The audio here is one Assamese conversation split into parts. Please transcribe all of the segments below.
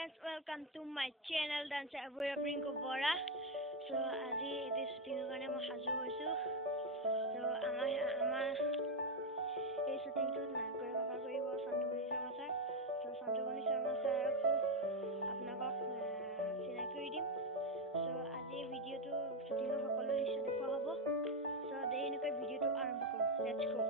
friends, welcome to my channel Dance Everything Bora. So আজি এটি শুটিং কাৰণে মই হাজু হৈছো। তো আমাৰ এই শুটিংটো নাগৰি বাবা কৰিব সন্তোষী শৰ্মা ছাৰ। তো সন্তোষী শৰ্মা ছাৰকো আপোনালোকক চিনাকি কৰি দিম। তো আজি ভিডিঅ'টো শুটিংৰ সকলো দৃশ্য দেখুওৱা হ'ব। তো দেৰি নকৰি ভিডিঅ'টো আৰম্ভ কৰোঁ। Let's go.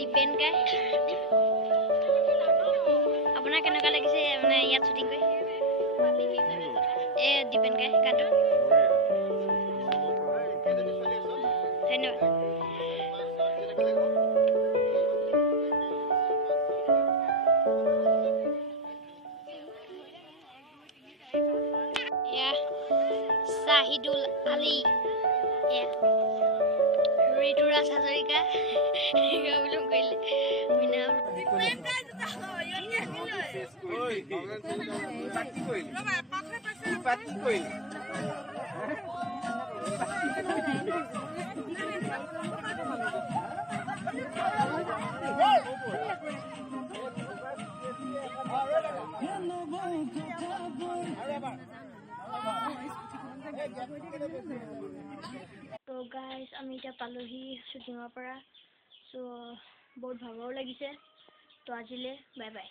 Depend guy. Apna kenaka lagise mane yaat shooting koi? Depend guy kanto. Dhanyawad. Sahidul Ali. Ritura Hazarika. Ika belum kaile. Mina. Pati koil. তো গাইজ আমি এতিয়া পালোহি শুটিঙৰ পৰা। সো বহুত ভাগৰ লাগিছে। তো আজিলে বাই বাই।